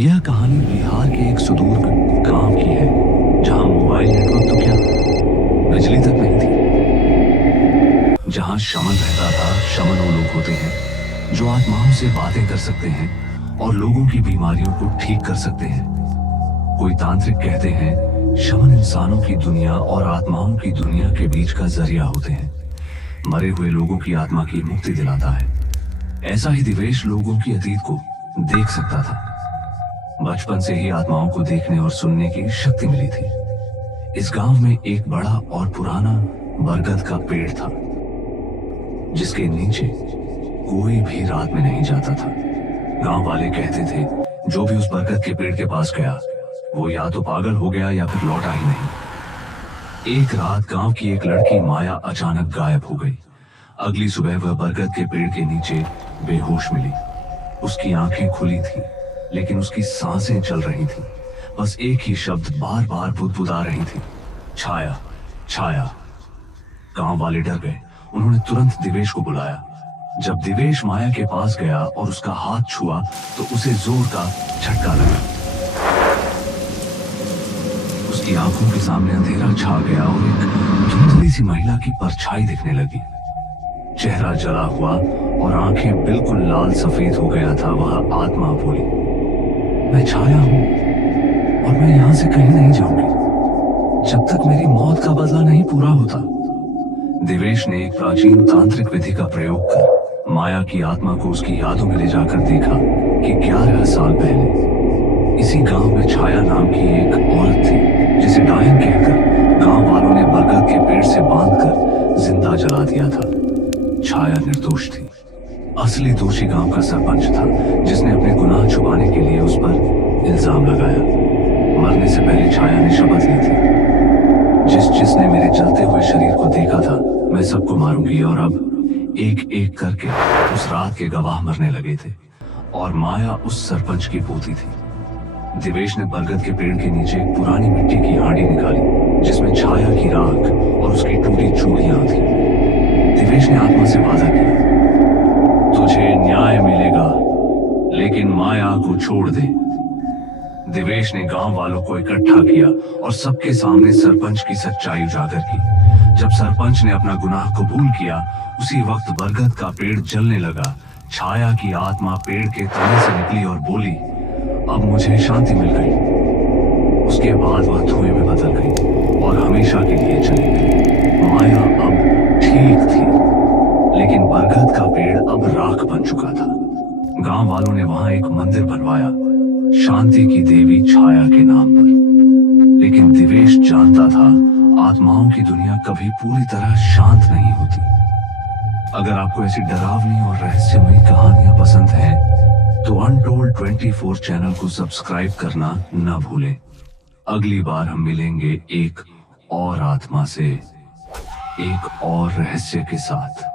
यह कहानी बिहार के एक सुदूर गांव की है, जहां मोबाइल नेटवर्क तो क्या, बिजली तक नहीं थी। जहां शमन रहता था। शमन वो लोग होते हैं जो आत्माओं से बातें कर सकते हैं और लोगों की बीमारियों को ठीक कर सकते हैं। कोई तांत्रिक कहते हैं शमन इंसानों की दुनिया और आत्माओं की दुनिया के बीच का जरिया होते हैं। मरे हुए लोगों की आत्मा की मुक्ति दिलाता है। ऐसा ही दिवेश लोगों की अतीत को देख सकता था। बचपन से ही आत्माओं को देखने और सुनने की शक्ति मिली थी। इस गांव में एक बड़ा और पुराना बरगद का पेड़ था, जिसके नीचे कोई भी रात में नहीं जाता था। गांव वाले कहते थे जो भी उस बरगद के पेड़ के पास गया वो या तो पागल हो गया या फिर लौटा ही नहीं। एक रात गांव की एक लड़की माया अचानक गायब हो गई। अगली सुबह वह बरगद के पेड़ के नीचे बेहोश मिली। उसकी आंखें खुली थी, लेकिन उसकी सांसें चल रही थी। बस एक ही शब्द बार बार बुदबुदा रही थी, छाया छाया। गांव वाले डर गए। उन्होंने तुरंत दिवेश को बुलाया। जब दिवेश माया के पास गया और उसका हाथ छुआ तो उसे जोर का झटका लगा। उसकी आंखों के सामने अंधेरा छा गया और एक धुंधली सी महिला की परछाई दिखने लगी। चेहरा जला हुआ और आंखें बिल्कुल लाल सफेद हो गया था। वह आत्मा बोली, मैं छाया हूं और मैं यहां से कहीं नहीं जाऊंगी जब तक मेरी मौत का बदला नहीं पूरा होता। दिवेश ने एक प्राचीन तांत्रिक विधि का प्रयोग कर माया की आत्मा को उसकी यादों में ले जाकर देखा कि 11 साल पहले इसी गांव में छाया नाम की एक औरत थी, जिसे डायन कहकर गांव वालों ने बरगद के पेड़ से बांधकर जिंदा जला दिया था। छाया निर्दोष थी। असली दोषी गांव का सरपंच था, जिसने अपने गुनाह छुपाने के लिए उस पर इल्जाम लगाया। मरने से पहले छाया ने शपथ ली थी, जिसने मेरे जलते हुए शरीर को देखा था मैं सबको मारूंगी। और अब एक एक करके उस रात के गवाह मरने लगे थे और माया उस सरपंच की पोती थी। दिवेश ने बरगद के पेड़ के नीचे एक पुरानी मिट्टी की हांडी निकाली, जिसमें छाया की राख और उसकी टूटी चूड़ियां थी। दिवेश ने आत्मा से वादा किया, तुझे न्याय मिलेगा, लेकिन माया को छोड़ दे। दिवेश ने गांव वालों को इकट्ठा किया और सबके सामने सरपंच की सच्चाई उजागर की। जब सरपंच ने अपना गुनाह कबूल किया, उसी वक्त बरगद का पेड़ जलने लगा। छाया की आत्मा पेड़ के तने से निकली और बोली, अब मुझे शांति मिल गई। उसके बाद वह धुएं में बदल गई और हमेशा के लिए चली गई। माया अब ठीक थी, लेकिन बरगद का पेड़ अब राख बन चुका था। गांव वालों ने वहां एक मंदिर बनवाया, शांति की देवी छाया के नाम पर। लेकिन दिवेश जानता था आत्माओं की दुनिया कभी पूरी तरह शांत नहीं होती। अगर आपको ऐसी डरावनी और रहस्यमयी कहानियां पसंद हैं, तो अनटोल्ड 24 चैनल को सब्सक्राइब करना न भूलें। अगली बार हम मिलेंगे एक और आत्मा से, एक और रहस्य के साथ।